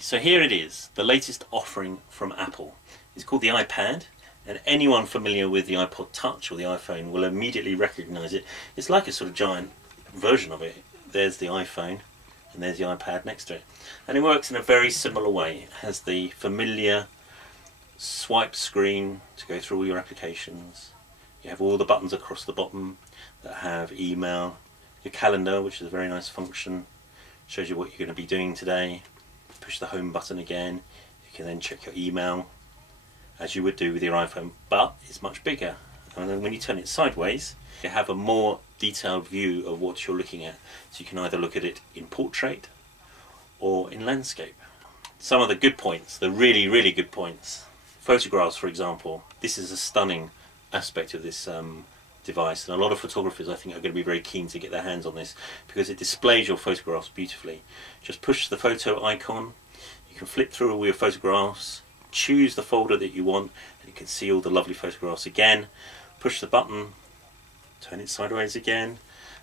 So here it is, the latest offering from Apple. It's called the iPad, and anyone familiar with the iPod Touch or the iPhone will immediately recognise it. It's like a sort of giant version of it. There's the iPhone and there's the iPad next to it. And it works in a very similar way. It has the familiar swipe screen to go through all your applications. You have all the buttons across the bottom that have email, your calendar, which is a very nice function, shows you what you're going to be doing today. Push the home button again, you can then check your email as you would do with your iPhone, but it's much bigger. And then when you turn it sideways, you have a more detailed view of what you're looking at. So you can either look at it in portrait or in landscape. Some of the good points, the really good points. Photographs, for example. This is a stunning aspect of this device, and a lot of photographers I think are going to be very keen to get their hands on this because it displays your photographs beautifully. Just push the photo icon, you can flip through all your photographs, choose the folder that you want, and you can see all the lovely photographs again. Push the button, turn it sideways again,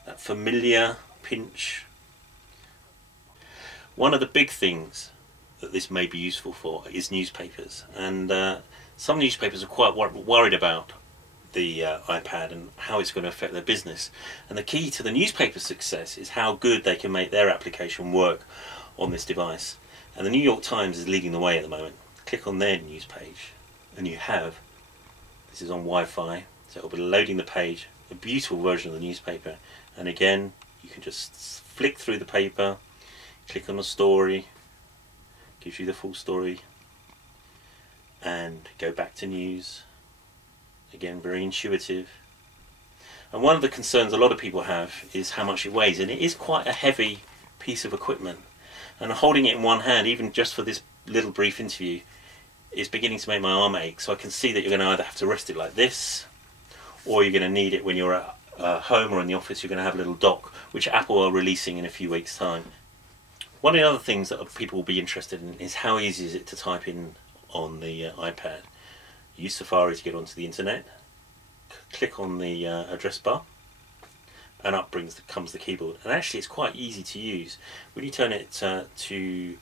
that familiar pinch. One of the big things that this may be useful for is newspapers, and some newspapers are quite worried about the iPad and how it's going to affect their business. And the key to the newspaper's success is how good they can make their application work on this device. And the New York Times is leading the way at the moment. Click on their news page and you have, this is on Wi-Fi, so it'll be loading the page, a beautiful version of the newspaper. And again, you can just flick through the paper, click on the story, gives you the full story, and go back to news. Again, very intuitive. And one of the concerns a lot of people have is how much it weighs, and it is quite a heavy piece of equipment. And holding it in one hand, even just for this little brief interview, is beginning to make my arm ache. So I can see that you're going to either have to rest it like this, or you're going to need it when you're at home or in the office. You're going to have a little dock, which Apple are releasing in a few weeks' time. One of the other things that people will be interested in is how easy is it to type in on the iPad. Use Safari to get onto the internet, click on the address bar, and up comes the keyboard. And actually it's quite easy to use. When you turn it to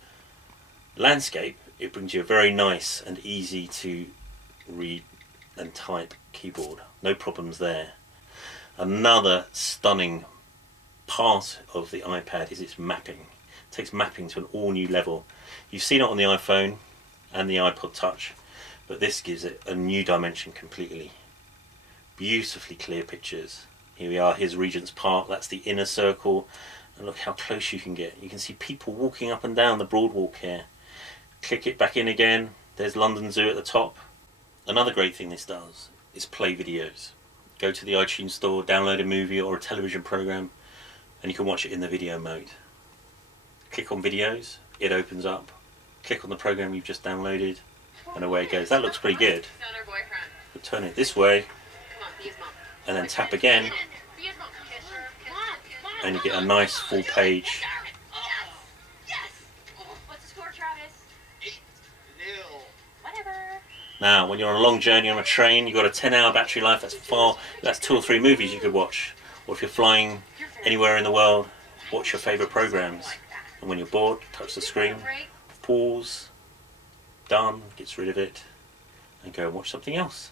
landscape, it brings you a very nice and easy to read and type keyboard. No problems there. Another stunning part of the iPad is its mapping. It takes mapping to an all new level. You've seen it on the iPhone and the iPod Touch, but this gives it a new dimension completely. Beautifully clear pictures. Here we are, here's Regent's Park, that's the inner circle, and look how close you can get. You can see people walking up and down the Broadwalk here. Click it back in again, there's London Zoo at the top. Another great thing this does is play videos. Go to the iTunes store, download a movie or a television program, and you can watch it in the video mode. Click on videos, it opens up. Click on the program you've just downloaded, and away it goes. That looks pretty good. We'll turn it this way, and then tap again, and you get a nice full page. Now, when you're on a long journey on a train, you've got a 10-hour battery life. That's 2 or 3 movies you could watch. Or if you're flying anywhere in the world, watch your favourite programs. And when you're bored, touch the screen, pause, done, gets rid of it, and go and watch something else.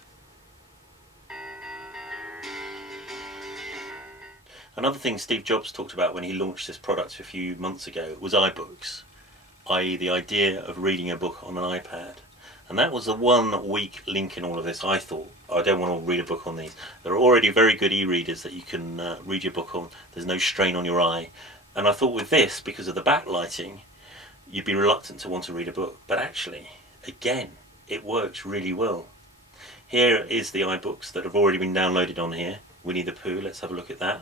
Another thing Steve Jobs talked about when he launched this product a few months ago was iBooks, i.e. the idea of reading a book on an iPad. And that was the one weak link in all of this. I thought, I don't want to read a book on these. There are already very good e-readers that you can read your book on. There's no strain on your eye. And I thought with this, because of the backlighting, you'd be reluctant to want to read a book. But actually, again, it works really well. Here is the iBooks that have already been downloaded on here. Winnie the Pooh, let's have a look at that.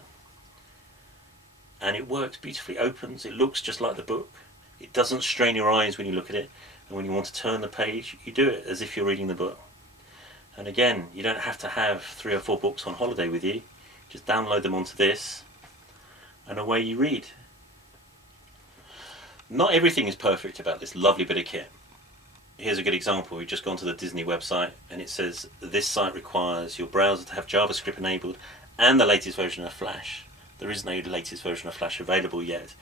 And it works beautifully. It opens, it looks just like the book. It doesn't strain your eyes when you look at it. And when you want to turn the page, you do it as if you're reading the book. And again, you don't have to have 3 or 4 books on holiday with you. Just download them onto this, and away you read. Not everything is perfect about this lovely bit of kit. Here's a good example. We've just gone to the Disney website, and it says this site requires your browser to have JavaScript enabled and the latest version of Flash. There is no latest version of Flash available yet,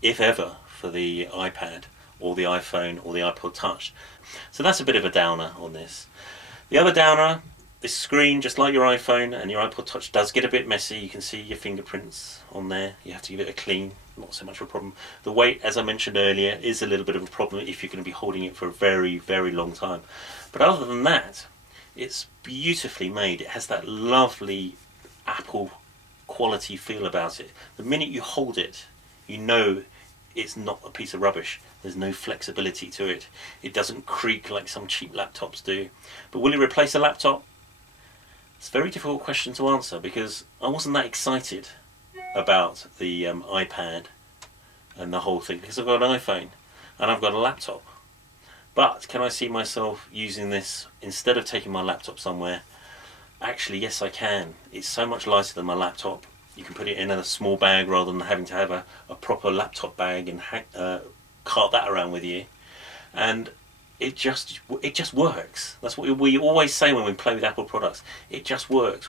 if ever, for the iPad or the iPhone or the iPod Touch. So that's a bit of a downer on this. The other downer, this screen, just like your iPhone and your iPod Touch, does get a bit messy. You can see your fingerprints on there. You have to give it a clean, not so much of a problem. The weight, as I mentioned earlier, is a little bit of a problem if you're going to be holding it for a very, very long time. But other than that, it's beautifully made. It has that lovely Apple quality feel about it. The minute you hold it, you know it's not a piece of rubbish. There's no flexibility to it. It doesn't creak like some cheap laptops do. But will it replace a laptop? It's a very difficult question to answer, because I wasn't that excited about the iPad and the whole thing, because I've got an iPhone and I've got a laptop. But can I see myself using this instead of taking my laptop somewhere? Actually, yes, I can. It's so much lighter than my laptop. You can put it in a small bag rather than having to have a proper laptop bag and cart that around with you. And it just works. That's what we always say when we play with Apple products. It just works.